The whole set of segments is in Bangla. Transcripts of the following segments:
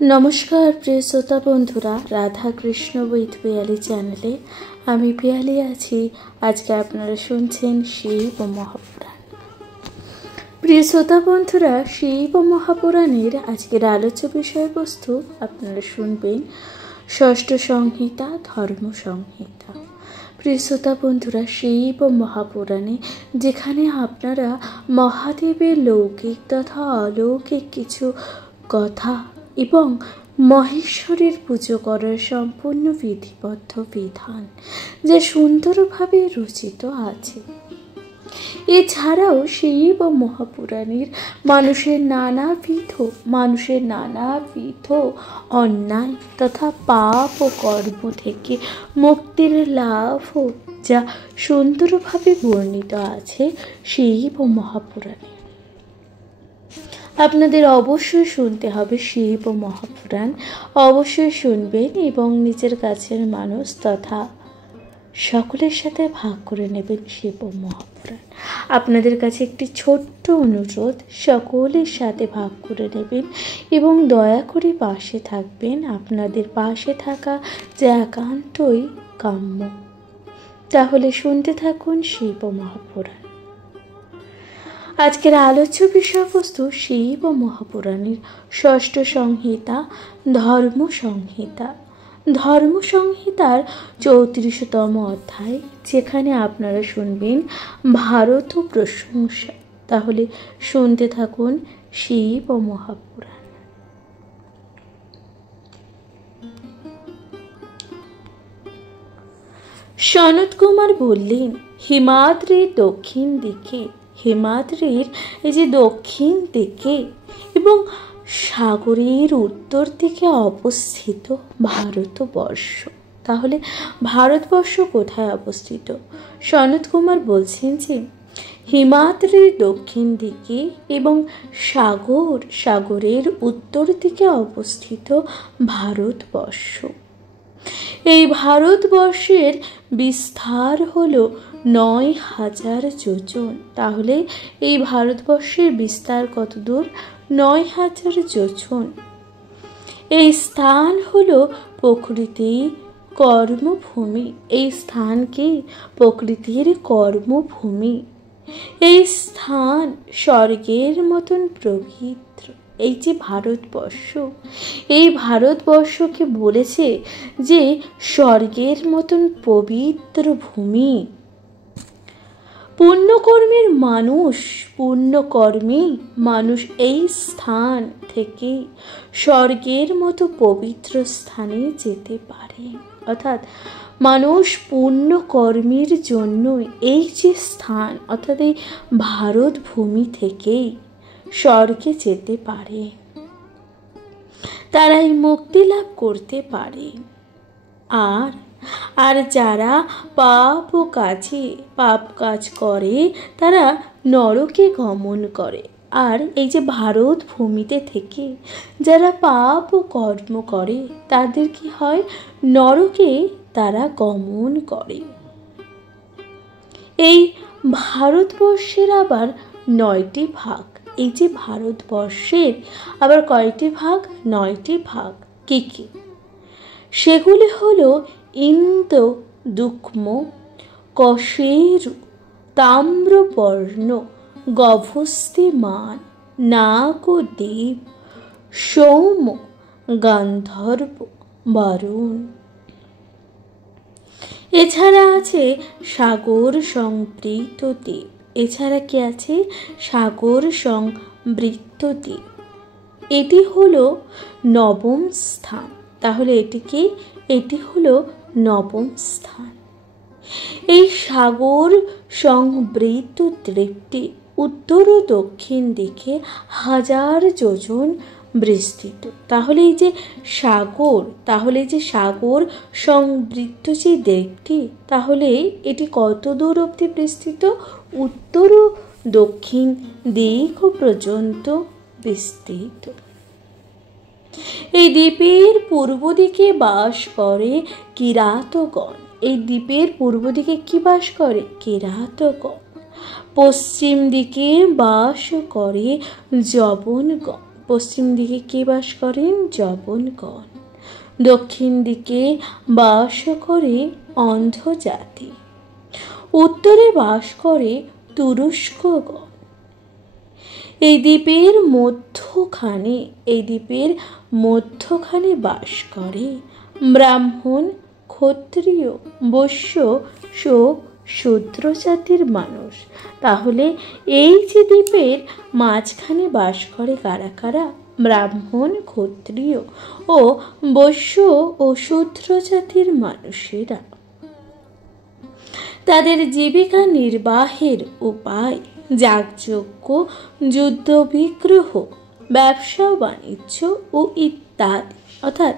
नमस्कार प्रिय श्रोता बंधुरा राधा कृष्ण उइथ पियाली चैनले आमी पियाली आछि। आज के आपनारा शुनछेन शिव महापुराण। प्रिय श्रोता बंधुरा शिव महापुराणेर आजकेर आलोच्य विषयबस्तु आपनारा शुनबेन षष्ठ संहिता धर्म संहिता। प्रिय श्रोता बंधुरा शिव महापुराणे जेखाने आपनारा महादेवेर लौकिक तथा अलौकिक किछु कथा এবং মহেশ্বরের পুজো করার সম্পূর্ণ বিধিবদ্ধ বিধান যা সুন্দরভাবে রচিত আছে। এছাড়াও শিব মহাপুরাণের মানুষের নানাবিধ অন্যায় তথা পাপ ও কর্ম থেকে মুক্তির লাভ যা সুন্দরভাবে বর্ণিত আছে শিব মহাপুরাণে। আপনাদের অবশ্যই শুনতে হবে শিব মহাপুরাণ, অবশ্যই শুনবেন এবং নিজের কাছের মানুষ তথা সকলের সাথে ভাগ করে নেবেন শিব মহাপুরাণ। আপনাদের কাছে একটি ছোট্ট অনুরোধ, সকলের সাথে ভাগ করে নেবেন এবং দয়া করে পাশে থাকবেন। আপনাদের পাশে থাকা যে একান্তই কাম্য। তাহলে শুনতে থাকুন শিব মহাপুরাণ। আজকের আলোচ্য বিষয়বস্তু শিব মহাপুরাণের ষষ্ঠ সংহিতা ধর্ম সংহিতা। ধর্ম সংহিতার 34তম অধ্যায়, যেখানে আপনারা শুনবেন ভারত ও প্রশংসা। তাহলে শুনতে থাকুন শিব মহাপুরাণ। সনত কুমার বললেন, হিমাদ্রির দক্ষিণ দিকে, হিমাদ্রির এই যে দক্ষিণ দিকে এবং সাগরের উত্তর দিকে অবস্থিত ভারতবর্ষ। তাহলে ভারতবর্ষ কোথায় অবস্থিত? সনত কুমার বলছেন যে হিমাদ্রির দক্ষিণ দিকে এবং সাগরের উত্তর দিকে অবস্থিত ভারতবর্ষ। এই ভারতবর্ষের বিস্তার হলো ৯,০০০ যোজন। তাহলে এই ভারতবর্ষের বিস্তার কত দূর? ৯,০০০ যোজন। এই স্থান হলো প্রকৃতি কর্মভূমি। এই স্থানকে প্রকৃতির কর্মভূমি। এই স্থান স্বর্গের মতন পবিত্র। এই যে ভারতবর্ষ, এই ভারতবর্ষকে বলেছে যে স্বর্গের মতন পবিত্র ভূমি। পুণ্যকর্মী মানুষ এই স্থান থেকে স্বর্গের মতো পবিত্র স্থানে যেতে পারে। অর্থাৎ মানুষ পুণ্যকর্মের জন্য এই যে স্থান অর্থাৎ এই ভারত ভূমি থেকেই স্বর্গে যেতে পারে, তারাই মুক্তি লাভ করতে পারে। আর যারা পাপ কাজ করে তারা নরকে গমন করে। আর এই যে ভারত ভূমিতে থেকে যারা পাপ কর্ম করে তাদের কি হয়? নরকে তারা গমন করে। এই ভারতবর্ষের আবার 9টি ভাগ। এই যে ভারতবর্ষের আবার কয়টি ভাগ? 9টি ভাগ। কি কি? সেগুলি হলো ইন্দ্র, দুঃখ্ম, কশেরু, তাম্রবর্ণ, গভস্তিমান, নাগদেব, সৌম, গান্ধর্ব, বরুণ। এছাড়া আছে সাগর সংবৃত দেব। এছাড়া কি আছে? সাগর সংবৃত দেব। এটি হলো 9ম স্থান। তাহলে এটি হলো 9ম স্থান। এই সাগর সংবৃত দ্বীপটি উত্তর ও দক্ষিণ দিকে 1000 যোজন বিস্তৃত। তাহলে এই যে সাগর সংবৃত যে দ্বীপটি, তাহলে এটি কত দূর অবধি বিস্তৃত? উত্তর ও দক্ষিণ দিক পর্যন্ত বিস্তৃত। এই দ্বীপের পূর্ব দিকে বাস করে কিরাতগণ। এই দ্বীপের পূর্ব দিকে কি বাস করে? কিরাতগণ। পশ্চিম দিকে বাস করে যবনগণ। পশ্চিম দিকে কে বাস করেন? যবনগণ। দক্ষিণ দিকে বাস করে অন্ধ জাতি। উত্তরে বাস করে তুরস্কগণ। এই দ্বীপের মধ্যখানে বাস করে ব্রাহ্মণ, ক্ষত্রিয়, বৈশ্য, শোক, শূদ্র জাতির মানুষ। তাহলে এই যে দ্বীপের মাঝখানে বাস করে কারা কারা? ব্রাহ্মণ, ক্ষত্রিয় ও বৈশ্য ও শূদ্র জাতির মানুষেরা। তাদের জীবিকা নির্বাহের উপায় যাগযজ্ঞ, যুদ্ধ বিগ্রহ, ব্যবসা বাণিজ্য ও ইত্যাদি। অর্থাৎ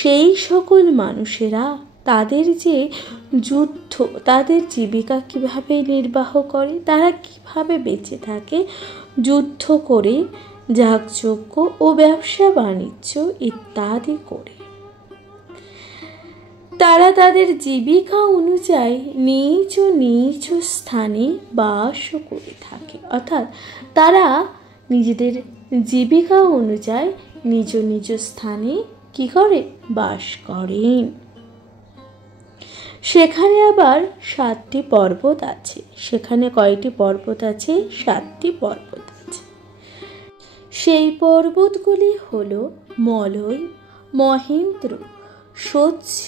সেই সকল মানুষেরা তাদের যে যুদ্ধ, তাদের জীবিকা কিভাবে নির্বাহ করে, তারা কিভাবে বেঁচে থাকে, যুদ্ধ করে, যাগযজ্ঞ ও ব্যবসা বাণিজ্য ইত্যাদি করে। তারা তাদের জীবিকা অনুযায়ী নিজ নিজ স্থানে বাস করে থাকে। অর্থাৎ তারা নিজেদের জীবিকা অনুযায়ী নিজ নিজ স্থানে কি করে? বাস করেন। সেখানে আবার 7টি পর্বত আছে। সেখানে কয়টি পর্বত আছে? 7টি পর্বত আছে। সেই পর্বতগুলি হলো মলয়, মহেন্দ্র, স্বচ্ছ,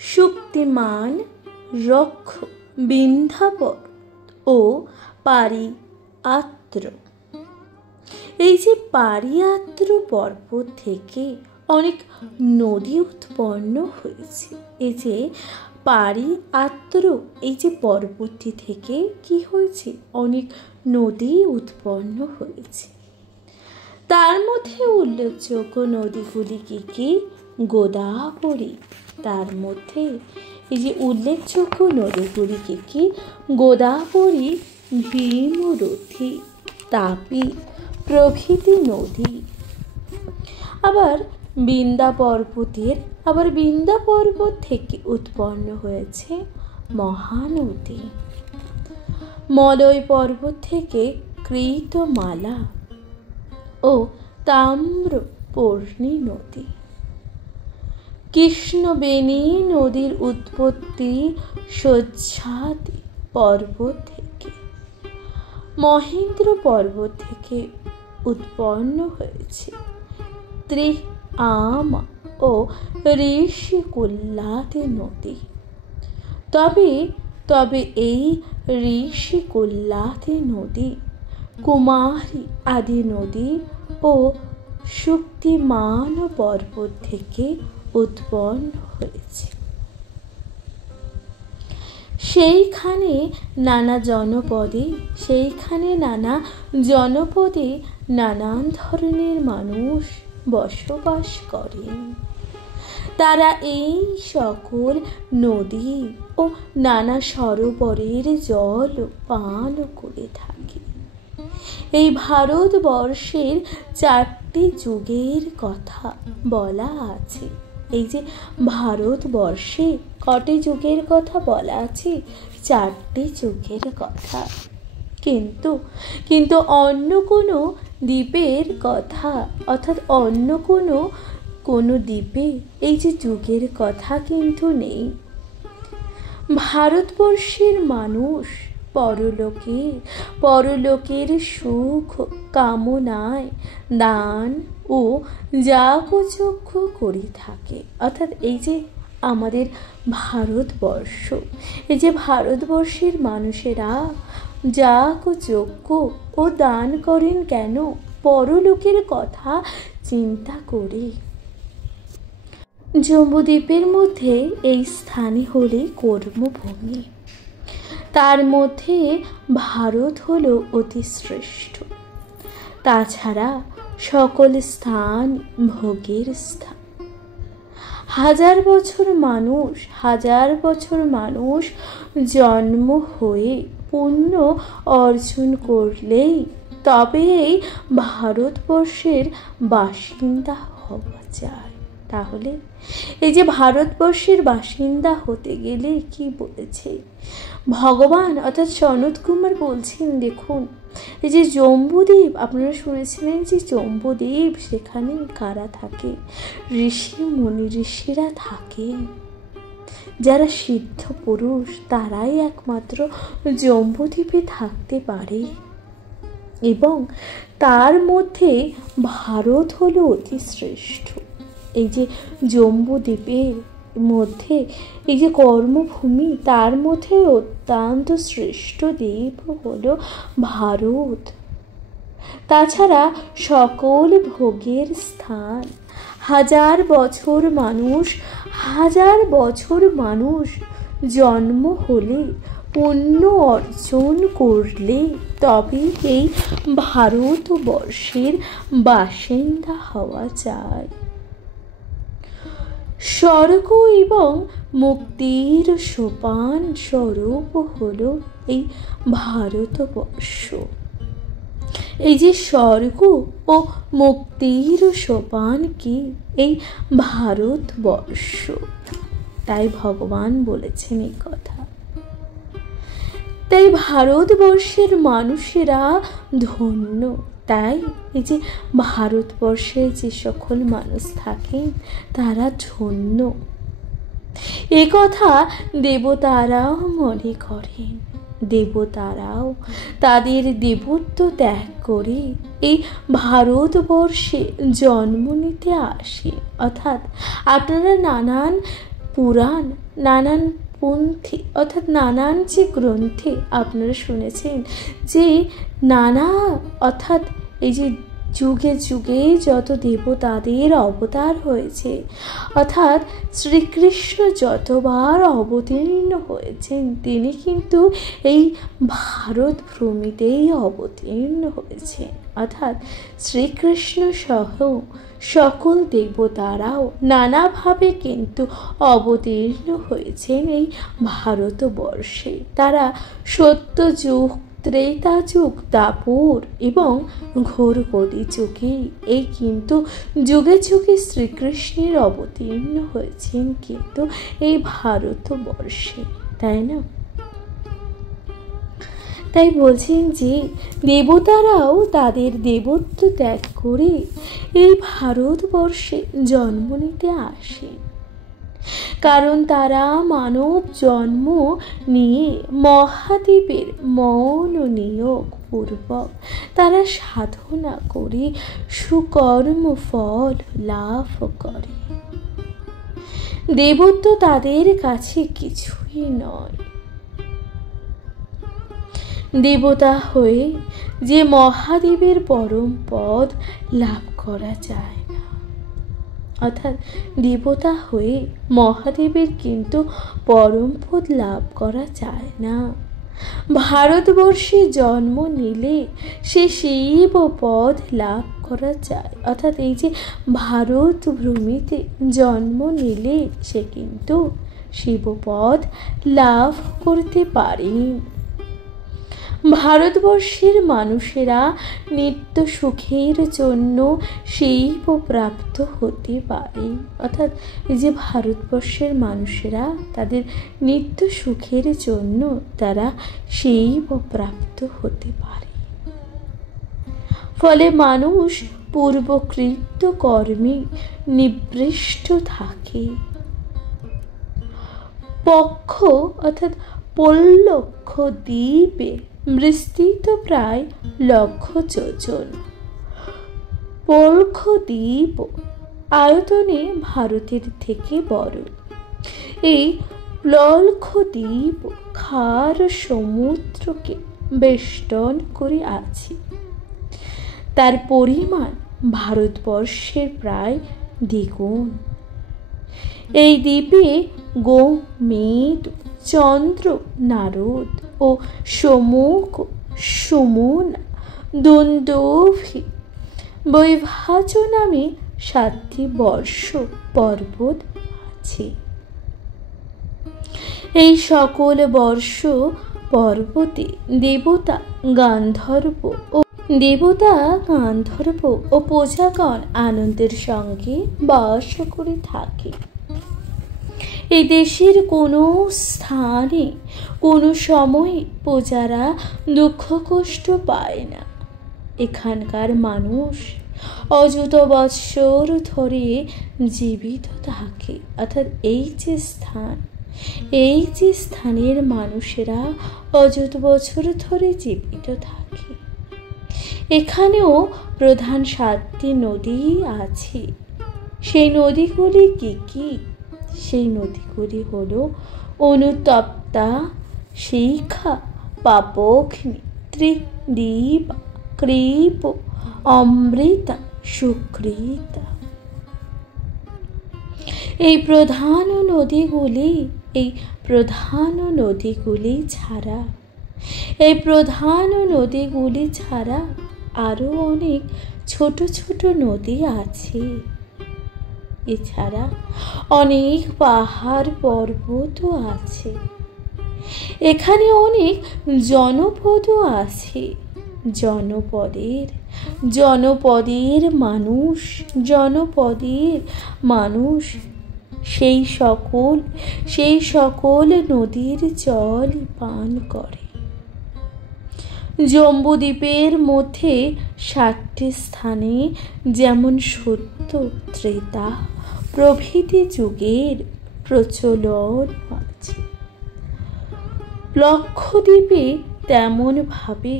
শক্তিমান, রক্ষ, বিন্ধ্যাপর্বত ও পারিয়াত্র। এই যে পারিয়াত্র পর্বত থেকে অনেক নদী উৎপন্ন হয়েছে। এই যে পারিয়াত্র, এই যে পর্বতটি থেকে কি হয়েছে? অনেক নদী উৎপন্ন হয়েছে। তার মধ্যে উল্লেখযোগ্য নদীগুলি কি কি? গোদাবরী। তার মধ্যে এই যে উল্লেখযোগ্য নদীগুলি কি কি? গোদাবরী, ভীমরথী, তাপী প্রভৃতি নদী। আবার বিন্ধ্যা পর্বত থেকে উৎপন্ন হয়েছে মহানদী। মলয় পর্বত থেকে কৃতমালা ও তাম্রপর্ণী নদী। কৃষ্ণবেণী নদীর উৎপত্তি সহ্যাদ্রি পর্বত থেকে। মহেন্দ্র পর্বত থেকে উৎপন্ন হয়েছে ত্রিআমা ও ঋষিকুল্যাদি নদী। তবে এই ঋষিকুল্যাদি নদী, কুমারী আদি নদী ও শক্তিমান পর্বত থেকে উৎপন্ন হয়েছে। সেইখানে নানা জনপদে নানান ধরনের মানুষ বসবাস করেন। তারা এই সকল নদী ও নানা সরোবরের জল পান করে থাকে। এই ভারতবর্ষের 4টি যুগের কথা বলা আছে। এই যে ভারতবর্ষে কটি যুগের কথা বলা আছে? 4টি যুগের কথা। কিন্তু অন্য কোনো দ্বীপের কথা, অর্থাৎ অন্য কোনো দ্বীপে এই যে যুগের কথা কিন্তু নেই। ভারতবর্ষের মানুষ পরলোকের সুখ কামনায় দান ও যাগযজ্ঞ করে থাকে। অর্থাৎ এই যে আমাদের ভারতবর্ষ, এই যে ভারতবর্ষের মানুষেরা যাগযজ্ঞ ও দান করেন কেন? পরলোকের কথা চিন্তা করে। জম্বুদ্বীপের মধ্যে এই স্থানে হলে কর্মভূমি। তার মধ্যে ভারত হলো অতি শ্রেষ্ঠ। তাছাড়া সকল স্থান ভোগের স্থান। হাজার বছর মানুষ জন্ম হয়ে পুণ্য অর্জন করলেই তবে এই ভারতবর্ষের বাসিন্দা হওয়া যায়। তাহলে এই যে ভারতবর্ষের বাসিন্দা হতে গেলে কি বলেছে ভগবান, অর্থাৎ সনৎ কুমার বলছেন, দেখুন এই যে জম্বুদ্বীপ, আপনারা শুনেছিলেন যে জম্বুদ্বীপ, সেখানে কারা থাকে? ঋষি মুনি, ঋষিরা থাকে। যারা সিদ্ধ পুরুষ তারাই একমাত্র জম্বুদ্বীপে থাকতে পারে, এবং তার মধ্যে ভারত হলো অতি শ্রেষ্ঠ। এই যে জম্বুদ্বীপের মধ্যে এই যে কর্মভূমি, তার মধ্যে অত্যন্ত শ্রেষ্ঠ দ্বীপ হলো ভারত। তাছাড়া সকল ভোগের স্থান, হাজার বছর মানুষ জন্ম হলে, পুণ্য অর্জন করলে তবে এই ভারতবর্ষের বাসিন্দা হওয়া যায়। স্বর্গ এবং মুক্তির সোপান স্বরূপ হলো এই ভারতবর্ষ। এই যে স্বর্গ ও মুক্তির সোপান কি? এই ভারতবর্ষ। তাই ভগবান বলেছেন এই কথা। তাই ভারতবর্ষের মানুষেরা ধন্য। তাই এই যে ভারতবর্ষে যে সকল মানুষ থাকেন তারা ধন্য, এ কথা দেবতারাও মনে করেন। দেবতারাও তাদের দেবত্ব ত্যাগ করে এই ভারতবর্ষে জন্ম নিতে আসে। অর্থাৎ আপনারা নানান পুরাণ, নানান পন্থী, অর্থাৎ নানান যে গ্রন্থে আপনারা শুনেছেন যে অর্থাৎ এই যে যুগে যুগে যত দেবতাদের অবতার হয়েছে, অর্থাৎ শ্রীকৃষ্ণ যতবার অবতীর্ণ হয়েছেন তিনি কিন্তু এই ভারত ভূমিতেই অবতীর্ণ হয়েছেন। অর্থাৎ শ্রীকৃষ্ণ সহ সকল দেবতারাও নানাভাবে কিন্তু অবতীর্ণ হয়েছেন এই ভারতবর্ষে। তারা সত্যযুগ, ত্রেতা যুগ, দাপর এবং ঘোর কলি যুগে এই কিন্তু যুগে যুগে শ্রীকৃষ্ণের অবতীর্ণ হয়েছেন কিন্তু এই ভারতবর্ষে, তাই না? তাই বলছেন যে দেবতারাও তাদের দেবত্ব ত্যাগ করে এই ভারতবর্ষে জন্ম নিতে আসে, কারণ তারা মানব জন্ম নিয়ে মহাদেবের মন নিয়োগ পূর্বক তারা সাধনা করে সুকর্ম ফল লাভ করে। দেবত্ব তাদের কাছে কিছুই নয়। দেবতা হয়ে যে মহাদেবের পরম পদ লাভ করা যায় না, অর্থাৎ দেবতা হয়ে মহাদেবের কিন্তু পরম পদ লাভ করা যায় না। ভারতবর্ষে জন্ম নিলে সে শিব পদ লাভ করা যায়, অর্থাৎ এই যে ভারত ভূমিতে জন্ম নিলে সে কিন্তু শিবপদ লাভ করতে পারে। ভারতবর্ষের মানুষেরা নিত্য সুখের জন্য শৈব প্রাপ্ত হতে পারে, অর্থাৎ এই যে ভারতবর্ষের মানুষেরা তাদের নিত্য সুখের জন্য তারা শৈব প্রাপ্ত হতে পারে। ফলে মানুষ পূর্বকৃত কর্মে নিবৃষ্ট থাকে। পক্ষ অর্থাৎ পল্লক্ষ দ্বীপে বিস্তৃত প্রায় 1,00,000 যোজন। পলক্ষ দ্বীপ আয়তনে ভারতের থেকে বড়। এই পলক্ষ দ্বীপ খার সমুদ্রকে বেষ্টন করে আছে। তার পরিমাণ ভারতবর্ষের প্রায় দ্বিগুণ। এই দ্বীপে গোমেদ, চন্দ্র, নারদ ও সমুখ, সুমনা, দন্দোভি, বৈভাজ নামে 7টি বর্ষ পর্বত আছে। এই সকল বর্ষ পর্বতে দেবতা, গান্ধর্ব ও দেবতা, গান্ধর্ব ও প্রজাগণ আনন্দের সঙ্গে বাস করে থাকে। এই দেশের কোনো স্থানে কোনো সময় প্রজারা দুঃখ কষ্ট পায় না। এখানকার মানুষ অযুত বৎসর ধরে জীবিত থাকে। অর্থাৎ এই যে স্থানের মানুষেরা অযুত বছর ধরে জীবিত থাকে, এখানেও প্রধান 7টি নদী আছে। সেই নদীগুলি কি কি? সেই নদীগুলি হলো অনুতপ্তা, শিখা, পাপগ্নি, ত্রিদীপা, কৃপ, অমৃতা, সুকৃতা। এই প্রধান নদীগুলি ছাড়া আরো অনেক ছোট ছোট নদী আছে। এছাড়া অনেক পাহাড় পর্বতও আছে। এখানে অনেক জনপদও আছে। জনপদের মানুষ সেই সকল নদীর জল পান করে। জম্বুদ্বীপের মধ্যে 7টি স্থানে যেমন সত্য, ত্রেতা প্রভৃতি যুগের প্রচলন আছে, লক্ষদ্বীপে তেমন ভাবে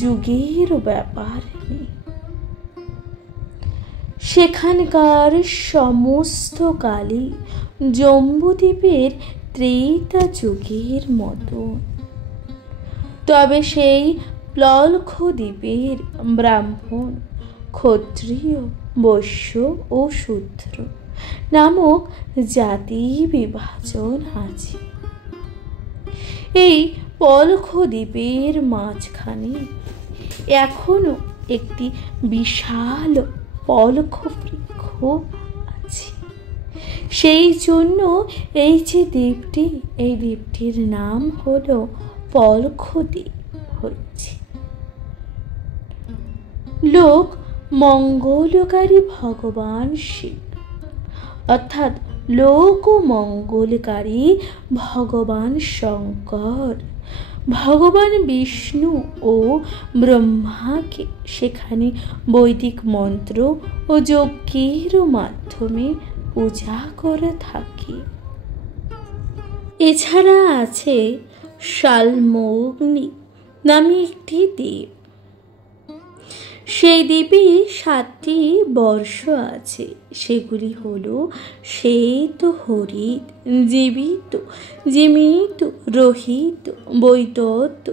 যুগের ব্যাপার নেই। সেখানকার সমস্ত কালই জম্বুদ্বীপের ত্রেতা যুগের মতো। তবে সেই লক্ষদ্বীপের ব্রাহ্মণ, ক্ষত্রিয়, বৈশ্য ও শূদ্র নামক জাতি বিভাজন আছে। এই লক্ষদ্বীপের মাঝখানে এখনো একটি বিশাল পলখ বৃক্ষ আছে। সেই জন্য এই দ্বীপটির নাম হলো পলক্ষদ্বীপ হচ্ছে। লোক মঙ্গলকারী ভগবান শিব, অর্থাৎ লোক মঙ্গলকারী ভগবান শঙ্কর, ভগবান বিষ্ণু ও ব্রহ্মাকে সেখানে বৈদিক মন্ত্র ও যজ্ঞের মাধ্যমে পূজা করে থাকে। এছাড়া আছে শালমগ্নি নামে একটি দ্বীপ। সেই দ্বীপে 7টি বর্ষ আছে। সেগুলি হলো শ্বেত, হরিত, জিমিত, রোহিত, বৈদত্ত,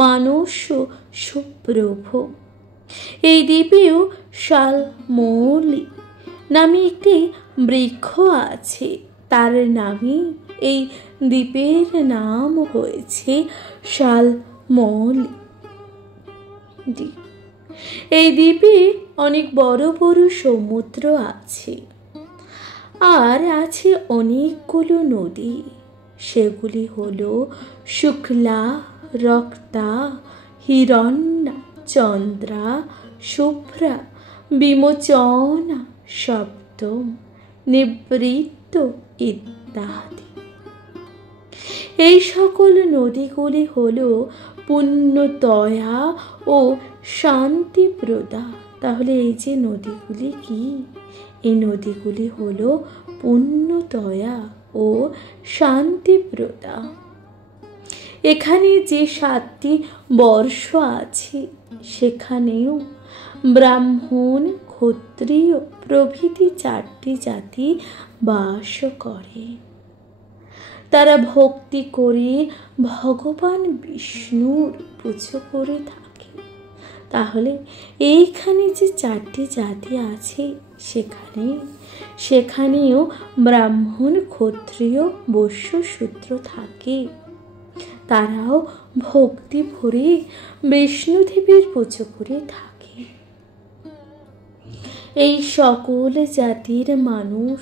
মানস, সুপ্রভ। এই দ্বীপেও শালমলি নামে একটি বৃক্ষ আছে। তার নামে এই দ্বীপের নাম হয়েছে শালমলি দ্বীপ। এই দ্বীপে অনেক বড় বড় সমুদ্র আছে, আর আছে অনেকগুলো নদী। সেগুলি হলো শুক্লা, রক্তা, হিরণ্যা, চন্দ্রা, শুভ্রা, বিমোচনা, সপ্তম, নিবৃত্ত ইত্যাদি। এই সকল নদীগুলি হলো পুণ্যতয়া ও শান্তিপ্রদা। তাহলে এই যে নদীগুলি কি? এই নদীগুলি হলো পুণ্যতয়া ও শান্তিপ্রদা। এখানে যে 7টি বর্ষ আছে, সেখানেও ব্রাহ্মণ, ক্ষত্রিয় প্রভৃতি 4টি জাতি বাস করে। তারা ভক্তি করে ভগবান বিষ্ণুর পুজো করে থাকে। তাহলে এইখানে যে 4টি জাতি আছে, সেখানেও ব্রাহ্মণ, ক্ষত্রিয়, বৈশ্য, শূদ্র থাকে। তারাও ভক্তি ভরে বিষ্ণুদেবের পুজো করে থাকে। এই সকল জাতির মানুষ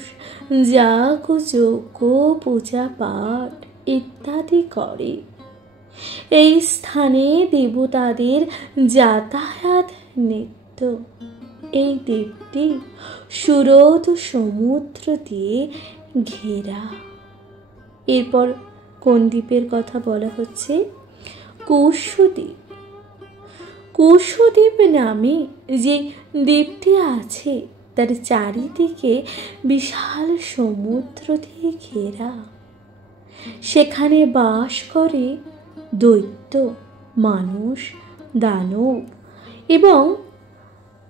যাগ, যজ্ঞ, পূজা পাঠ ইত্যাদি করে। এই স্থানে দেবতাদের যাতায়াত নিত্য। এই দ্বীপটি সুরত সমুদ্র দিয়ে ঘেরা। এরপর কোন দ্বীপের কথা বলা হচ্ছে? কুশদ্বীপ। কুশদ্বীপ নামে যে দ্বীপটি আছে তার চারিদিকে বিশাল সমুদ্র দিয়ে ঘেরা। সেখানে বাস করে দৈত্য, মানুষ, দানব এবং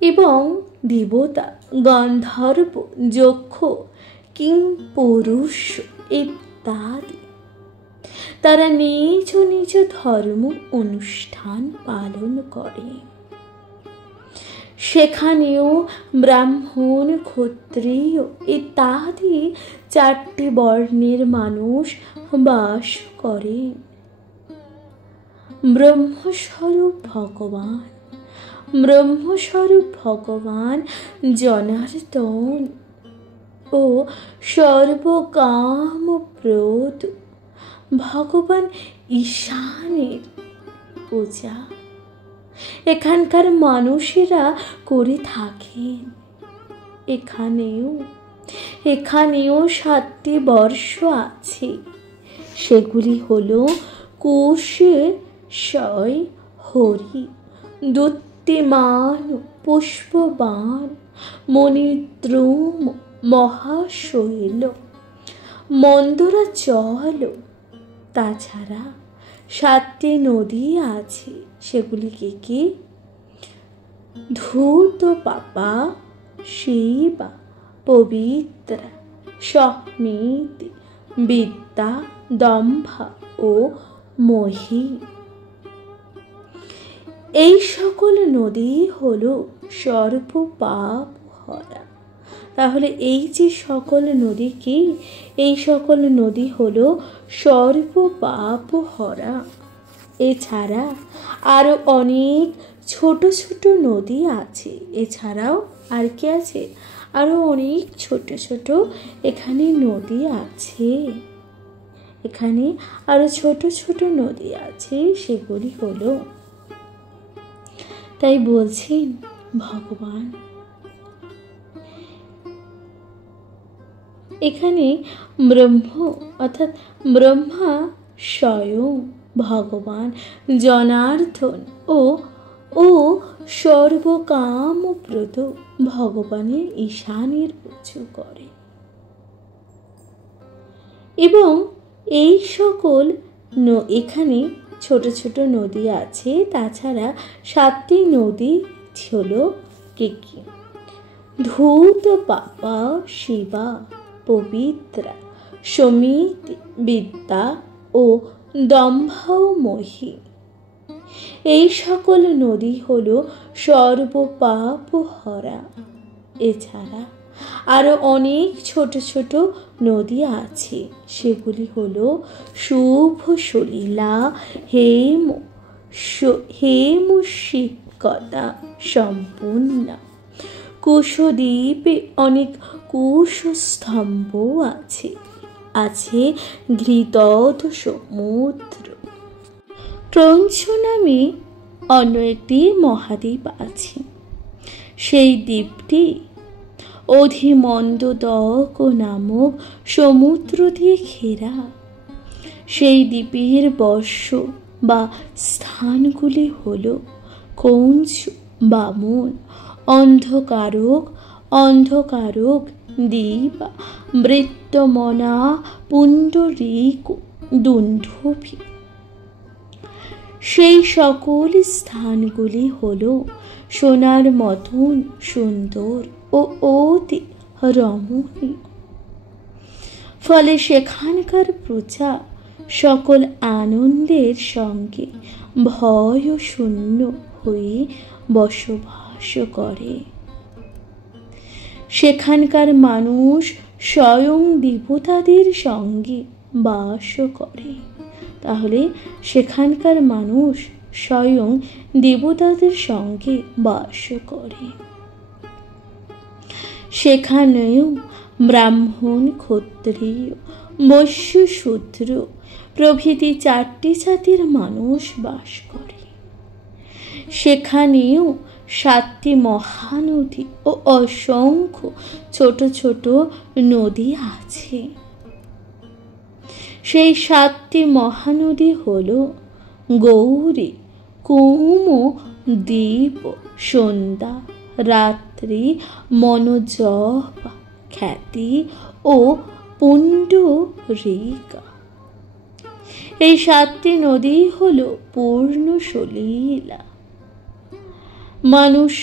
এবং দেবতা, গন্ধর্ব, যক্ষ, কিংপুরুষ ইত্যাদি। তারা নিজ নিজ ধর্ম অনুষ্ঠান পালন করে। সেখানেও ব্রাহ্মণ, ক্ষত্রিয় ইত্যাদি 4টি বর্ণের মানুষ বাস করে। ব্রহ্মস্বরূপ ভগবান জনার্দন ও সর্বকামপ্রদ ভগবান ঈশানের পূজা এখানকার মানুষেরা করে থাকেন। এখানেও 7টি বর্ষ আছে। সেগুলি হলো কুশ, শয়, হরি, দ্যুতিমান, পুষ্পবান, মণিদ্রুম, মহাশৈল, মন্দরাচল। তাছাড়া 7টি নদী আছে। সেগুলি কি? ধূত, পাপা, শিবা, পবিত্রা, সহমিতি, বিদ্যা, দম্ভা ও মহি। এই সকল নদী হলো সর্বপাপ হরা। তাহলে এই যে সকল নদী কি? এই সকল নদী হলো সর্বপাপ হরা। এছাড়া আরো অনেক ছোট ছোট নদী আছে। এছাড়াও আর কি আছে? আরো অনেক ছোট ছোট এখানে নদী আছে। এখানে আরো ছোট ছোট নদী আছে। সেগুলি হলো, তাই বলছেন ভগবান এখানে অর্থাৎ ব্রহ্মা স্বয়ং ভগবান জনার্দন ও সর্বকামপ্রদ ভগবানের ঈশানের পুজো করে। এবং এই সকল এখানে ছোট ছোট নদী আছে। তাছাড়া 7টি নদী হলো কি? ধূত, পাপা, শিবা, পবিত্রা, সমিতি, বিদ্যা ও দম্ভমহি। এই সকল নদী হলো সর্বপাপ হরা। এছাড়া আরো অনেক ছোট ছোট নদী আছে। সেগুলি হলো শুভ সলীলা, হেমশিকতা সম্পূর্ণ। কুশদ্বীপে অনেক কুশস্তম্ভ আছে ঘৃতদ সমুদ্র। ক্রঞ্চ নামে অন্য একটি মহাদ্বীপ আছে। সেই দ্বীপটি অধিমন্দদক নামক সমুদ্র দিয়ে ঘেরা। সেই দ্বীপের বর্ষ বা স্থানগুলি হল কৌঞ্চ, বামন, অন্ধকারক, দ্বীপ, বৃত্তমনা, পুণ্ডরীক, দুন্ধুভি। সেই সকল স্থানগুলি হল সোনার মতন সুন্দর ও অতি রমণীয়। ফলে সেখানকার প্রজা সকল আনন্দের সঙ্গে ভয় শূন্য হয়ে বসবাস করে। সেখানকার মানুষ স্বয়ং দেবতাদের সঙ্গে বাস করে। তাহলে সেখানকার মানুষ স্বয়ং দেবতাদের সঙ্গে বাস করে। সেখানেও ব্রাহ্মণ, ক্ষত্রিয়, বৈশ্য, শূদ্র প্রভৃতি 4টি জাতির মানুষ বাস করে। সেখানেও 7টি মহানদী ও অসংখ্য ছোট ছোট নদী আছে। সেই 7টি মহানদী হল গৌরী, কুম, দ্বীপ, সন্ধ্যা, রাত্রি, মনোজবা, খ্যাতি ও পুণ্ডরিকা। এই 7টি নদী হল পূর্ণ সলিলা। মানুষ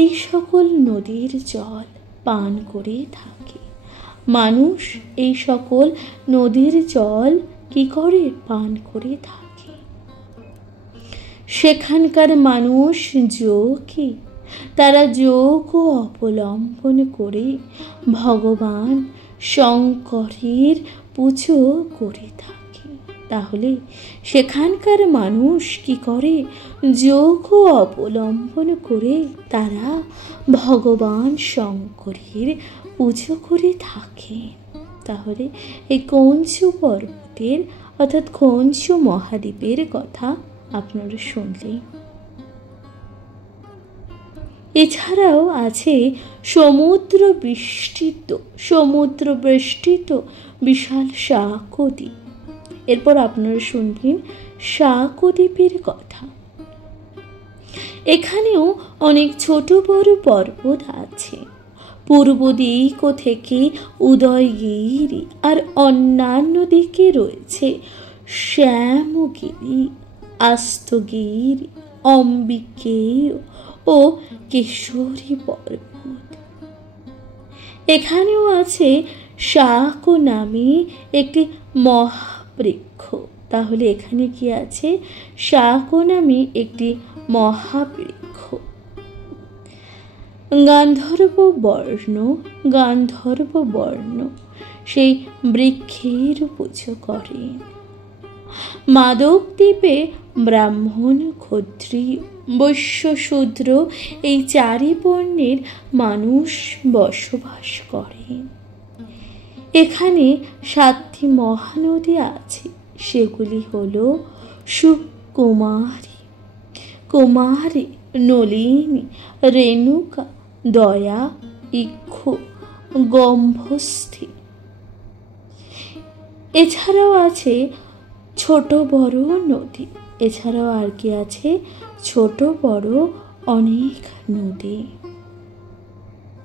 এই সকল নদীর জল পান করে থাকে। মানুষ এই সকল নদীর জল কি করে পান করে থাকে? সেখানকার মানুষ যোগী। তারা যোগ অবলম্বন করে ভগবান শঙ্করের পুজো করে থাকে। তাহলে সেখানকার মানুষ কি করে? যোগ অবলম্বন করে তারা ভগবান শঙ্করের পুজো করে থাকে। তাহলে এই কঞ্চ পর্বতের অর্থাৎ কঞ্চ মহাদ্বীপের কথা আপনারা শুনলেন। এছাড়াও আছে সমুদ্র বেষ্টিত বিশাল শাকদ্বীপ। এরপর আপনারা শুনবেন শাকদ্বীপের কথা। এখানেও অনেক ছোট বড় পর্বত আছে। পূর্ব দিক থেকে উদয়গিরি আর অন্যান্য দিকে রয়েছে শ্যামগিরি, আস্তগিরি, অম্বিকেয় ও কেশরী পর্বত। এখানেও আছে শাক নামে একটি মহাবৃক্ষ। তাহলে এখানে কি আছে? শাক নামে একটি মহাবৃক্ষ। গান্ধর্ব বর্ণ সেই বৃক্ষের পুজো করেন। মাদকদ্বীপে ব্রাহ্মণ, ক্ষত্রিয়, বৈশ্য, শূদ্র এই 4 বর্ণের মানুষ বসবাস করেন। এখানে 7টি মহানদী আছে। সেগুলি হল সুকুমারী, কুমারী, নলিনী, রেণুকা, দয়া, ইক্ষু, গম্ভস্থী। এছাড়াও আছে ছোট বড় নদী। এছাড়াও আর কি আছে? ছোট বড় অনেক নদী।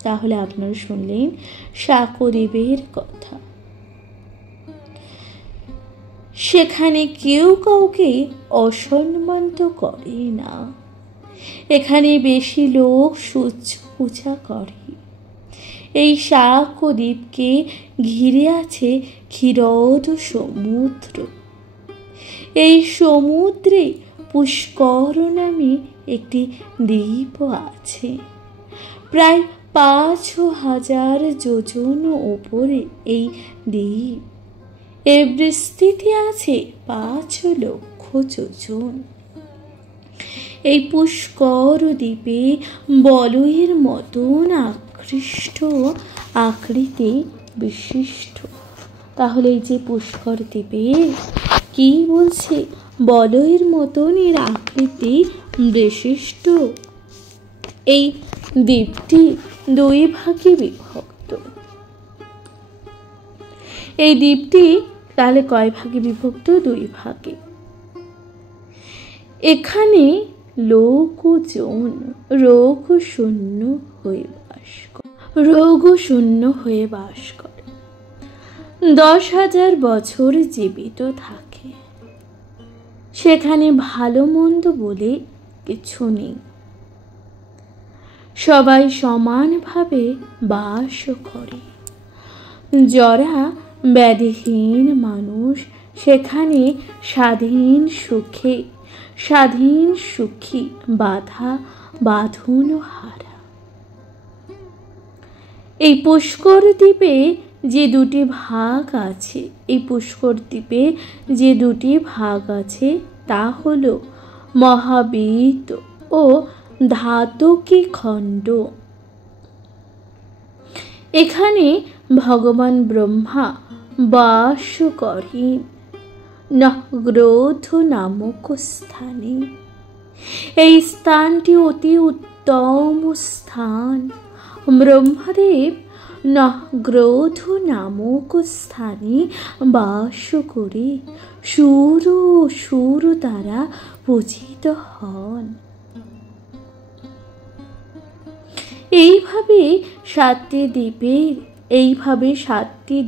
তাহলে আপনারা শুনলেন শাকদ্বীপের কথা। সেখানে কেউ কাউকে অসম্মান তো করে না। এখানে বেশি লোক সূর্য পূজা করে। এই শাকদ্বীপকে ঘিরে আছে ক্ষীরোদ সমুদ্র। এই সমুদ্রে পুষ্কর নামে একটি দ্বীপ আছে। প্রায় 5000 যোজন উপরে এই দ্বীপ। এর বিস্তৃতি আছে 5 লক্ষ যোজন। এই পুষ্কর দ্বীপে বলয়ের মতন আকৃতি বিশিষ্ট। তাহলে এই যে পুষ্কর দ্বীপে কি বলছে? বলয়ের মতন এর আকৃতি বিশিষ্ট। এই দ্বীপটি 2 ভাগে বিভক্ত। এই দ্বীপটি তাহলে কয় ভাগে বিভক্ত? 2 ভাগে। এখানে লোকজন রোগ শূন্য হয়ে বাস করে। 10,000 বছর জীবিত থাকে। সেখানে ভালো মন্দ বলে কিছু নেই। সবাই সমানভাবে বাস করে। যারা ব্যাধিহীন মানুষ সেখানে স্বাধীন সুখী, বাধা বাঁধন হারা। এই পুষ্কর দ্বীপে যে 2টি ভাগ আছে, তা হল মহাবীত ও ধাতকি খণ্ড। এখানে ভগবান ব্রহ্মা বাস করেন। নগ্রোধ নামক স্থানে। এই স্থানটি অতি উত্তম স্থান। ব্রহ্মদেব নগ্রোধ নামক স্থানে বাস করে সুর দ্বারা পূজিত হন। এইভাবে সাতটি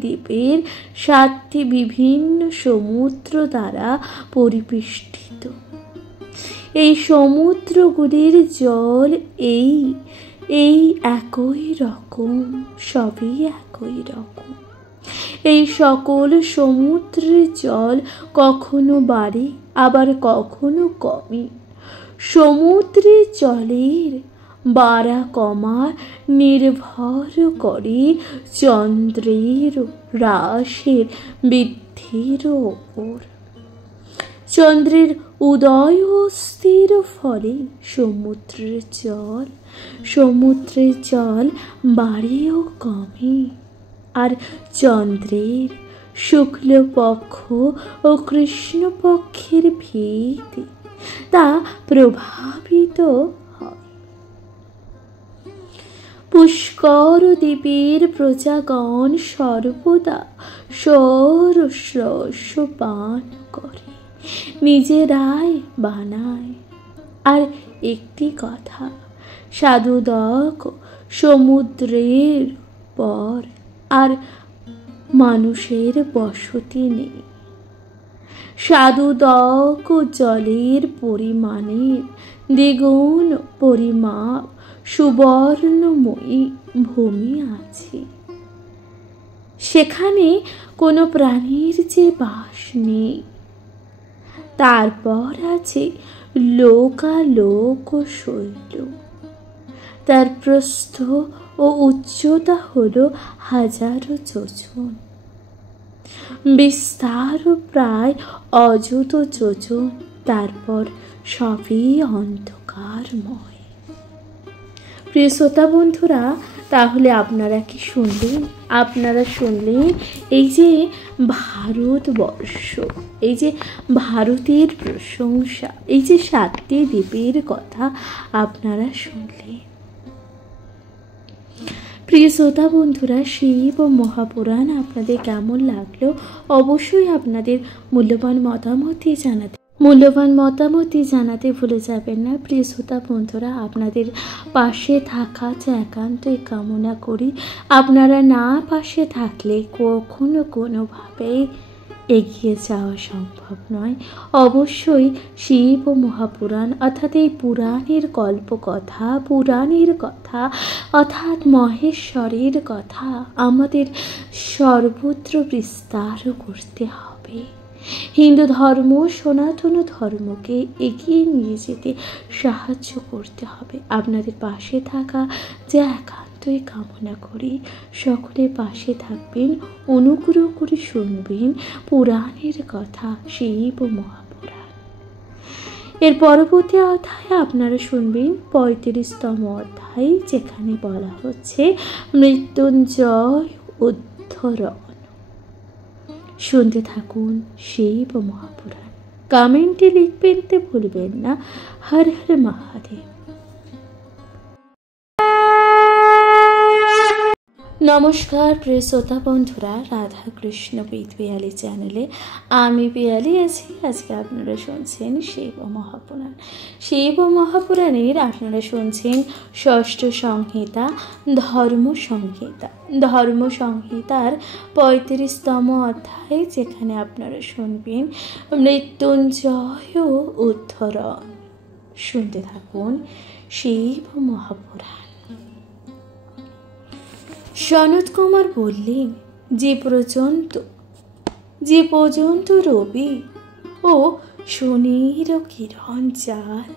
দ্বীপের 7টি বিভিন্ন সমুদ্র দ্বারা পরিবেষ্টিত। এই সমুদ্রগুলির জল এই একই রকম, সবই একই রকম। এই সকল সমুদ্রের জল কখনো বাড়ে, আবার কখনো কমে। সমুদ্রের জলের বাড়া কমা নির্ভর করে চন্দ্রের রাশির বৃদ্ধির ওপর। চন্দ্রের উদয় ও স্থির ফলে সমুদ্রের জল বাড়ে ও কমে। আর চন্দ্রের শুক্লপক্ষ ও কৃষ্ণপক্ষের ভিত্তি তা প্রভাবিত হয়। পুষ্কর দ্বীপের প্রজাগণ সর্বদা সরস্রস্য পান করে, নিজেরাই বানায়। আর একটি কথা, সাধুদক সমুদ্রের পর আর মানুষের বসতি নেই। সাধুদক জলের পরিমাণের দ্বিগুণ পরিমাপ সুবর্ণময়ী ভূমি আছে। সেখানে কোনো প্রাণীর যে বাস নেই। তারপর আছে লোকালোক শৈল। তার প্রস্থ ও উচ্চতা হলো 1000 যোজন, বিস্তার প্রায় অযুত যোজন। তারপর সবই অন্ধকারময়। প্রিয় শ্রোতা বন্ধুরা, তাহলে আপনারা কি শুনলেন? আপনারা শুনলেন এই যে ভারতবর্ষ, এই যে ভারতের প্রশংসা, এই যে 7টি দ্বীপের কথা আপনারা শুনলেন। প্রিয় শ্রোতা বন্ধুরা, শিব ও মহাপুরাণ আপনাদের কেমন লাগলো অবশ্যই আপনাদের মূল্যবান মতামত জানাতে ভুলে যাবেন না। প্রিয় শ্রোতা বন্ধুরা, আপনাদের পাশে থাকা যে একান্তই কামনা করি। আপনারা না পাশে থাকলে কখনো কোনোভাবেই এগিয়ে যাওয়া সম্ভব নয়। অবশ্যই শিব ও মহাপুরাণ অর্থাৎ এই পুরাণের কল্পকথা, পুরাণের কথা অর্থাৎ মহেশ্বরের কথা আমাদের সর্বত্র বিস্তার করতে হবে। হিন্দু ধর্ম, সনাতন ধর্মকে এগিয়ে নিয়ে যেতে সাহায্য করতে হবে। আপনাদের পাশে থাকা যে একান্তই কামনা করি। সকলে পাশে থাকবেন, অনুগ্রহ করে শুনবেন পুরাণের কথা, শিব ও মহাপুরাণ। এর পরবর্তী অধ্যায়ে আপনারা শুনবেন 35তম অধ্যায়, যেখানে বলা হচ্ছে মৃত্যুঞ্জয় উদ্ধরণ। শুনতে থাকুন শিব ও মহাপুরাণ। কমেন্টে লিখবেন ভুলবেন না। হর হর মহাদেব। নমস্কার প্রিয় শ্রোতা বন্ধুরা, রাধা কৃষ্ণ পিয়ালি চ্যানেলে আমি পিয়ালি আছি। আজকে আপনারা শুনছেন শিব ও মহাপুরাণ। শিব ও মহাপুরাণের আপনারা শুনছেন 6ষ্ঠ সংহিতা ধর্ম সংহিতার 35তম অধ্যায়, যেখানে আপনারা শুনবেন মৃত্যুঞ্জয় উদ্ধরণ। শুনতে থাকুন শিব ও মহাপুরাণ। সনত কুমার বললেন, যে পর্যন্ত রবি ও শনির কিরণ জাল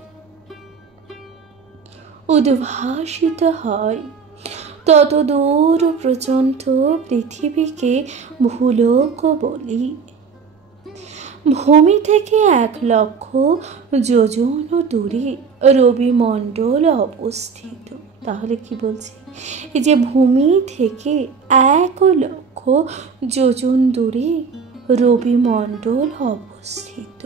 উদ্ভাসিত হয়, তত দূর পর্যন্ত পৃথিবীকে ভূলোক বলি। ভূমি থেকে 1,00,000 যোজন দূরে রবি মণ্ডল অবস্থিত। তাহলে কি বলছে? এই যে ভূমি থেকে 1,00,000 যোজন দূরে রবি মণ্ডল অবস্থিত। অবস্থিত।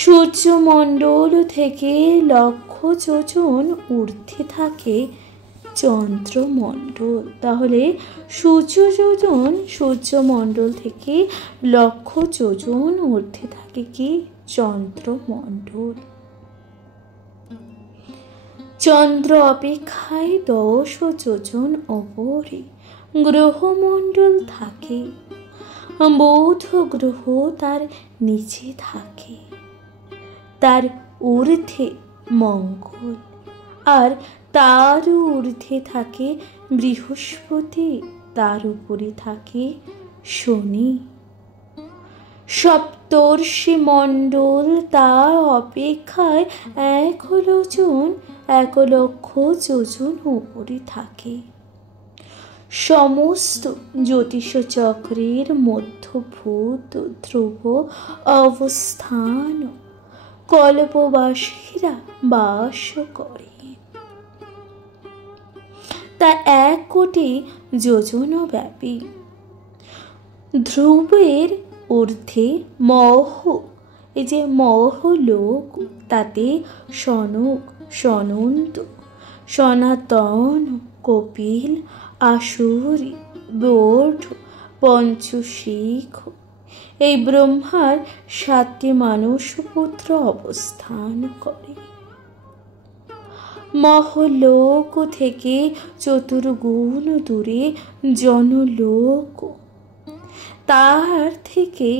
সূর্যমণ্ডল থেকে লক্ষ যোজন ঊর্ধ্বে থাকে চন্দ্রমণ্ডল। তাহলে সূর্যমণ্ডল থেকে লক্ষ যোজন ঊর্ধ্বে থাকে কি? চন্দ্রমণ্ডল। চন্দ্র অপেক্ষায় 10 যোজন ওপরে গ্রহমণ্ডল থাকে। বুধ গ্রহ তার নিচে থাকে, তার ঊর্ধ্বে মঙ্গল, আর তার ঊর্ধ্বে থাকে বৃহস্পতি, তার উপরে থাকে শনি। সপ্তর্ষি মণ্ডল তার অপেক্ষায় 1 লক্ষ যোজন উপরে থাকে। সমস্ত জ্যোতিষ চক্রের মধ্যভূত ধ্রুব অবস্থান কল্পবাসীরা বাস করে। তা 1 কোটি যোজন ব্যাপী। ধ্রুবের ঊর্ধ্বে মহলোক, তাতে সনক, সনন্ত, সনাতন, কপিল, আসুরি, বৈঠ, পঞ্চশিখ, এই ব্রহ্মার 7টি মানসপুত্র অবস্থান করে। মহলোক থেকে চতুর্গুণ দূরে জনলোক, তার থেকে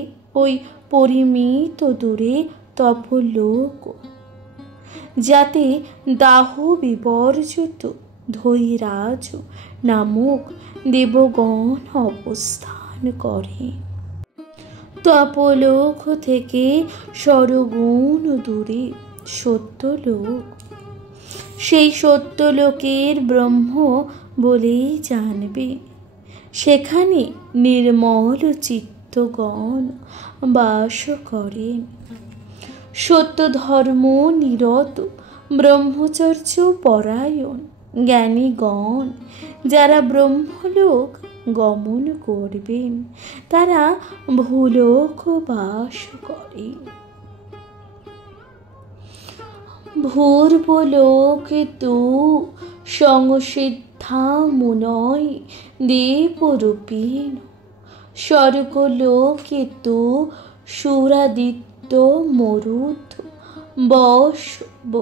ওই পরিমিত দূরে তপলোক, যাতে দাহ বিবর্জিত ধৈরাজ নামক দেবগণ অবস্থান করে। তপলোক থেকে সরগুণ দূরে সত্যলোক, সেই সত্যলোকের ব্রহ্ম বলেই জানবে। সেখানে নির্মল চিত্তগণ বাস করেন। সত্য ধর্ম নিরত ব্রহ্মচর্য পরায়ণ জ্ঞানীগণ যারা ব্রহ্মলোক গমন করবেন, তারা ভূলোক বাস করেন। ভূর্বলোকে তু সংসিদ্ধা মুনয় দেবরূপেণ, স্বর্গলোকে তু সুরাদিত্য মরুত বশব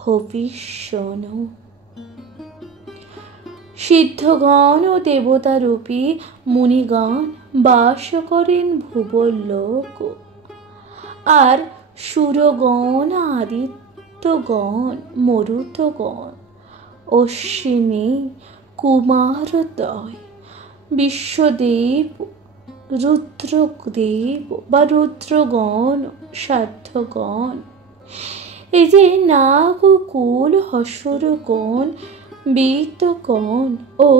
হবিষ্যণ। সিদ্ধগণ ও দেবতারূপী মুনিগণ বাস করেন ভুবলোক, আর সুরগণ, আদিত্যগণ, মরুতগণ, অশ্বিনী, কুমারদ্বয়, বিশ্বদেব, রুদ্রদেব বা রুদ্রগণ, সাধ্যগণ, এই যে নাগ, কুল, হসুরগণ, বেতগণ ও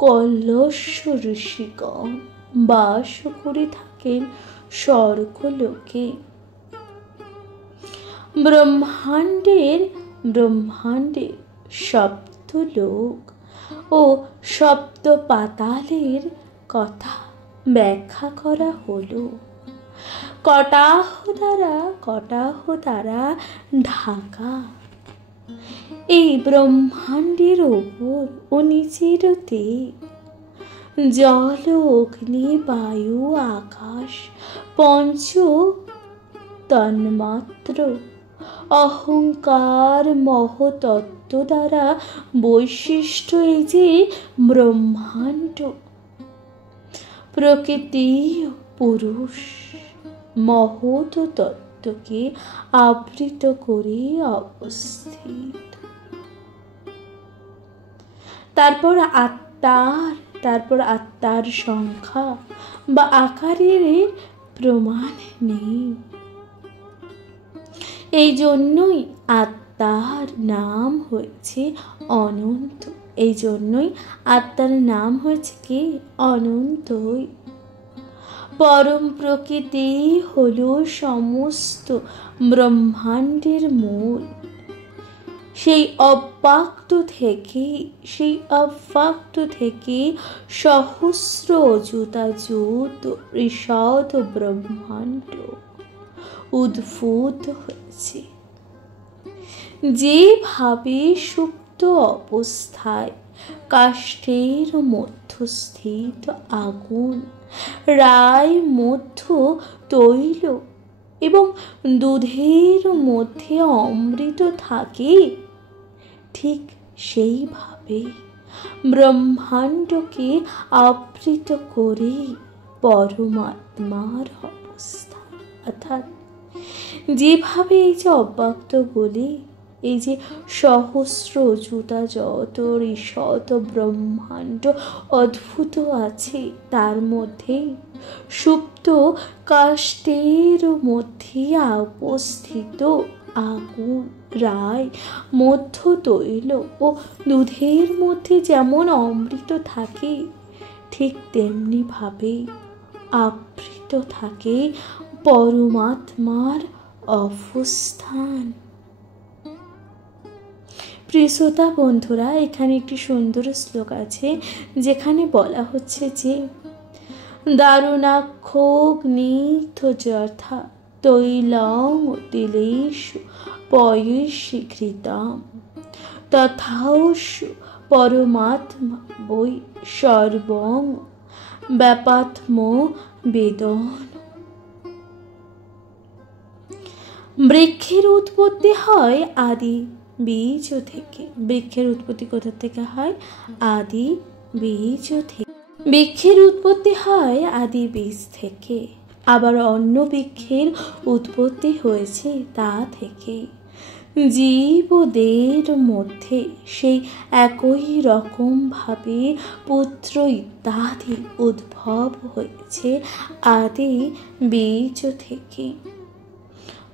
কলস্য ঋষিগণ বাস করে থাকেন স্বর্গলোকে। ব্রহ্মাণ্ডের সপ্তলোক ও সপ্ত পাতালের কথা ব্যাখ্যা করা হলো। কটাহ দ্বারা ঢাকা এই ব্রহ্মাণ্ডের ওপর ও নিচেরতে জল, অগ্নি, বায়ু, আকাশ, পঞ্চ তন্মাত্র অহংকার মহতত্ত্ব দ্বারা বৈশিষ্ট্য এই যে ব্রহ্মাণ্ড, প্রকৃতি, পুরুষ, মহৎ তত্ত্বকে আবৃত করে অবস্থিত। তারপর আত্মার সংখ্যা বা আকারের প্রমাণ নেই। এই জন্যই আত্মার নাম হয়েছে অনন্ত। এই জন্যই আত্মার নাম হয়েছে কি? অনন্তই। পরম প্রকৃতি হল সমস্ত ব্রহ্মাণ্ডের মূল। সেই অব্যক্ত থেকে সহস্র অযুতাযুত ঈষৎ ব্রহ্মাণ্ড উদ্ভূত হয়েছে। যেভাবে সুপ্ত অবস্থায় কাষ্ঠের মধ্যস্থিত আগুন, রায় মধ্য তৈল এবং দুধের মধ্যে অমৃত থাকে, ঠিক সেইভাবে ব্রহ্মাণ্ডকে আবৃত করে পরমাত্মার অবস্থা। অর্থাৎ যেভাবে এই যে অব্যক্তগুলি, এই যে সহস্র অযুতাযত ঈষৎ ব্রহ্মাণ্ড অদ্ভুত আছে, তার মধ্যে সুপ্ত কাষ্ঠের মধ্যে অবস্থিত আগুন, রায়, মধ্য তৈল ও দুধের মধ্যে যেমন অমৃত থাকে, ঠিক তেমনি ভাবে আবৃত থাকে পরমাত্মার অবস্থান। প্রিয় শ্রোতা বন্ধুরা, এখানে একটি সুন্দর শ্লোক আছে যেখানে বলা হচ্ছে যে দারুণাক্ষোগ্নিথযথা তৈলং তিলেষু পয়সীঘৃতাম তথাসু পরমাত্মা বৈ সর্বং ব্যাপাত্ম বেদন। বৃক্ষের উৎপত্তি হয় আদি বীজ থেকে। বৃক্ষের উৎপত্তি কোথা থেকে হয়? আদি বীজ থেকে। বৃক্ষের উৎপত্তি হয় আদি বীজ থেকে। আবার অন্য বৃক্ষের উৎপত্তি হয়েছে তা থেকে। জীবদের মধ্যে সেই একই রকম ভাবে পুত্র ইত্যাদি উদ্ভব হয়েছে আদি বীজ থেকে।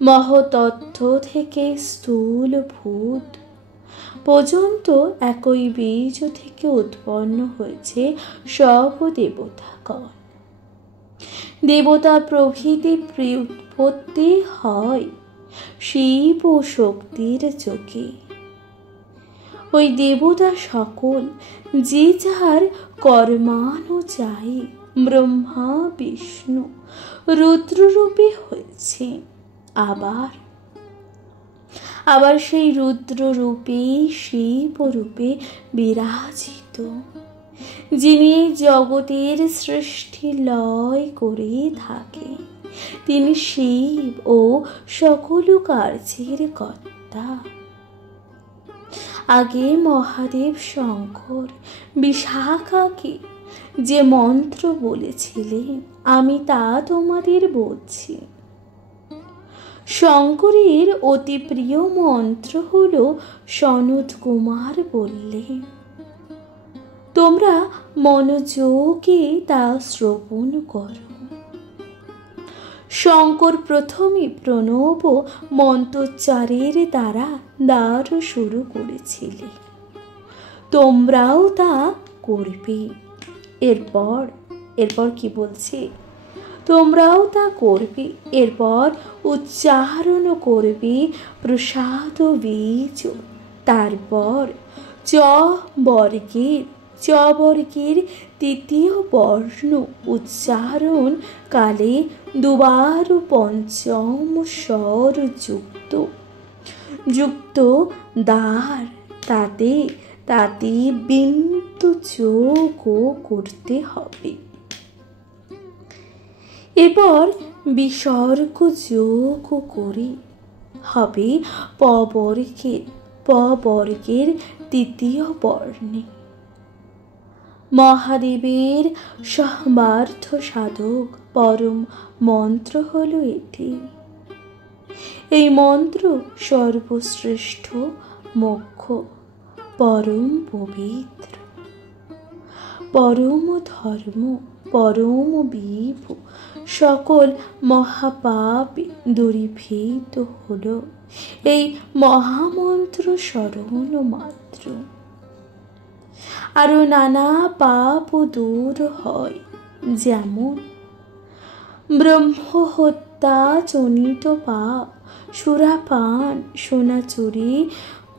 মহতত্ত্ব থেকে স্থূল ভূত পর্যন্ত একই বীজ থেকে উৎপন্ন হয়েছে সব দেবতাগণ। দেবতা প্রভৃতি উৎপত্তি হয় শিব ও শক্তির যোগে। ওই দেবতা সকল যে যার কর্মানুযায়ী ব্রহ্মা বিষ্ণু রুদ্ররূপী হয়েছে। আবার সেই রুদ্ররূপে শিব রূপে বিরাজিত, যিনি জগতের সৃষ্টি লয় করে থাকে, তিনি শিব ও সকল কার্যের কর্তা। আগে মহাদেব শঙ্কর বিশাখাকে যে মন্ত্র বলেছিলেন, আমি তা তোমাদের বলছি। শঙ্করের অতি প্রিয় মন্ত্র হল সনৎ কুমার বললেন, তোমরা মনোযোগে তা শ্রবণ করো। শঙ্কর প্রথমে প্রণব মন্ত্রোচ্চারের দ্বারা দ্বার শুরু করেছিলেন, তোমরাও তা করবে। এরপর কি বলছে? তোমরাও তা করবে। এরপর উচ্চারণ করবে প্রসাদ বীজ। তারপর চ বর্গের তৃতীয় বর্ণ উচ্চারণ কালে দুবার পঞ্চম স্বর যুক্ত দ্বার, তাতে বিন্দু যোগ করতে হবে। এরপর বিসর্গ যোগ করে হবে প বর্গের তৃতীয় বর্ণে। মহাদেবের সর্বার্থ সাধক পরম মন্ত্র হল এটি। এই মন্ত্র সর্বশ্রেষ্ঠ, মোক্ষ, পরম পবিত্র, পরম ধর্ম, পরম বিভু, সকল মহাপাপ দূরীভূত হল এই মহামন্ত্র স্মরণ মাত্র। আরো নানা পাপ দূর হয়, যেমন ব্রহ্মহত্যা জনিত পাপ, সুরাপান, সোনা চুরি,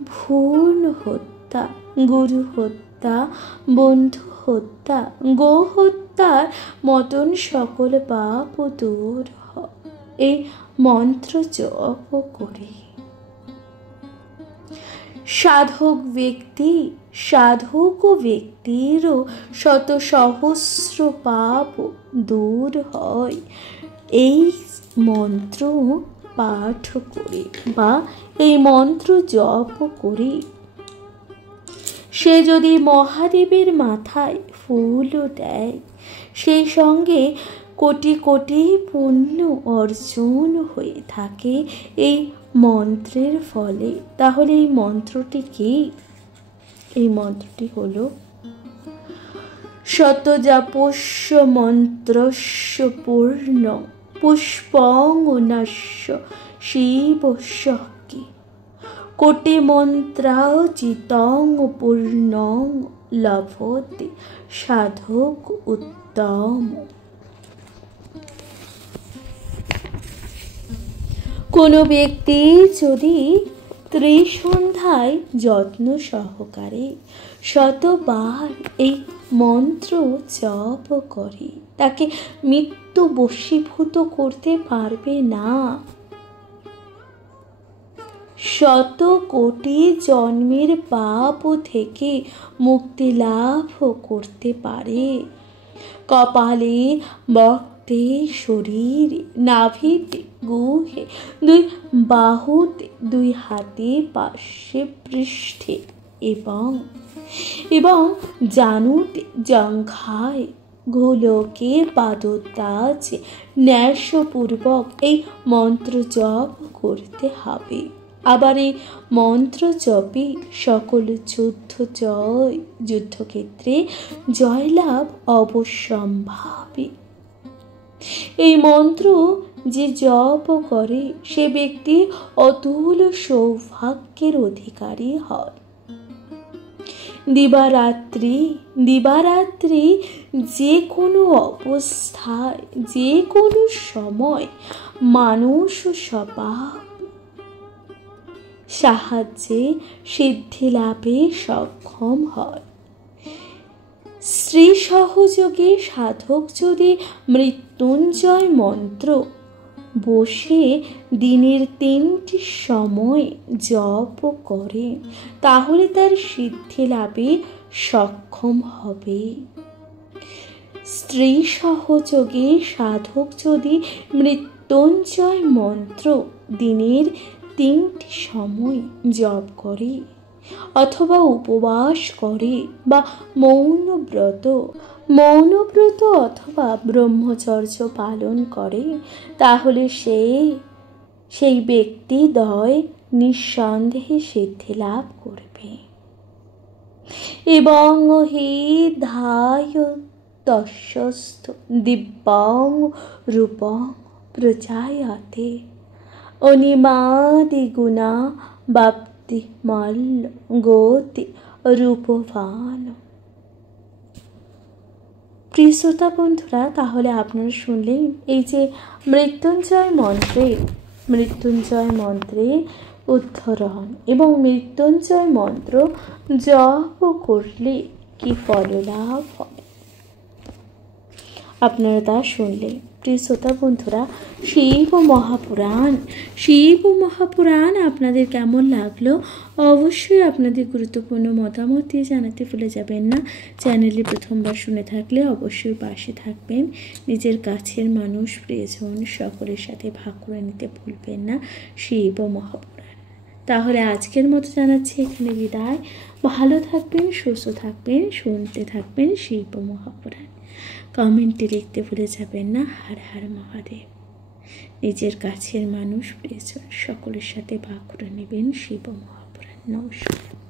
ভ্রূণ হত্যা, গুরু হত্যা, বন্ধু হত্যা, গো হত্যার মতন সকল পাপ দূর হয় এই মন্ত্র জপ করে। সাধক ব্যক্তিরও শত সহস্র পাপ দূর হয় এই মন্ত্র পাঠ করে বা এই মন্ত্র জপ করে। সে যদি মহাদেবের মাথায় ফুলও দেয়, সেই সঙ্গে কোটি কোটি পুণ্য অর্জন হয়ে থাকে এই মন্ত্রের ফলে। তাহলে এই মন্ত্রটি কি? এই মন্ত্রটি হলো শতজাপস্য মন্ত্রস্য পূর্ণ পুষ্পং নস্য শিবস্য কি কোটি মন্ত্রাচিতং পূর্ণং লভতে সাধক উত্তম। কোনো ব্যক্তি যদি ত্রিসন্ধ্যায় যত্ন সহকারে শতবার এই মন্ত্র জপ করে, তাকে মৃত্যু বশীভূত করতে পারবে না। শত কোটি জন্মের পাপ থেকে মুক্তি লাভ করতে পারে। কপালে, বক্তে, শরীরে, নাভিতে, গুহে, দুই বাহুতে, দুই হাতে, পাশে, পৃষ্ঠে এবং জানুতে, জঙ্ঘায়, গোলকে, পাদতাজে ন্যাসপূর্বক এই মন্ত্র জপ করতে হবে। আবার এই মন্ত্র জপে সকল যুদ্ধক্ষেত্রে জয়লাভ অবশ্যম্ভাবী। এই মন্ত্র যে জপ করে সে ব্যক্তি অতুল সৌভাগ্যের অধিকারী হয়। দিবারাত্রি যে কোনো অবস্থায়, যে কোনো সময় মানুষ স্বভাব সাহায্যে সিদ্ধি লাভে সক্ষম হয়। স্ত্রী সহযোগে সাধক যদি মৃত্যুঞ্জয় মন্ত্র বসে দিনের 3টি সময় জপ করে, তাহলে তার সিদ্ধি লাভে সক্ষম হবে। স্ত্রী সহযোগে সাধক যদি মৃত্যুঞ্জয় মন্ত্র দিনের 3টি সময় জপ করে অথবা উপবাস করে বা মৌনব্রত অথবা ব্রহ্মচর্য পালন করে, তাহলে সেই ব্যক্তি নিঃসন্দেহে সিদ্ধি লাভ করবে। এবং হি ধায় তস্যস্থ দিব্যং রূপং প্রজায়তে অনিমাদি গুণা বাপ্তি মল্ল গতি রূপবান। প্রিয় শ্রোতা বন্ধুরা, তাহলে আপনারা শুনলেন এই যে মৃত্যুঞ্জয় মন্ত্রে উদ্ধরণ এবং মৃত্যুঞ্জয় মন্ত্র জপ করলে কি ফললাভ হয়, আপনারা তা শুনলেন। প্রিয় শ্রোতা বন্ধুরা, শিব মহাপুরাণ আপনাদের কেমন লাগলো অবশ্যই আপনাদের গুরুত্বপূর্ণ মতামত দিয়ে জানাতে ভুলে যাবেন না। চ্যানেলে প্রথমবার শুনে থাকলে অবশ্যই পাশে থাকবেন। নিজের কাছের মানুষ, প্রিয়জন সকলের সাথে ভাগ করে নিতে ভুলবেন না শিব মহাপুরাণ। তাহলে আজকের মতো জানাচ্ছি এখানে বিদায়। ভালো থাকবেন, সুস্থ থাকবেন, শুনতে থাকবেন শিব মহাপুরাণ। কমেন্টে লিখতে ভুলে যাবেন না হর হর মহাদেব। নিজের কাছের মানুষ, প্রিয়জন সকলের সাথে ভাগ করে নেবেন শিব মহাপুরাণ। নমস্কার।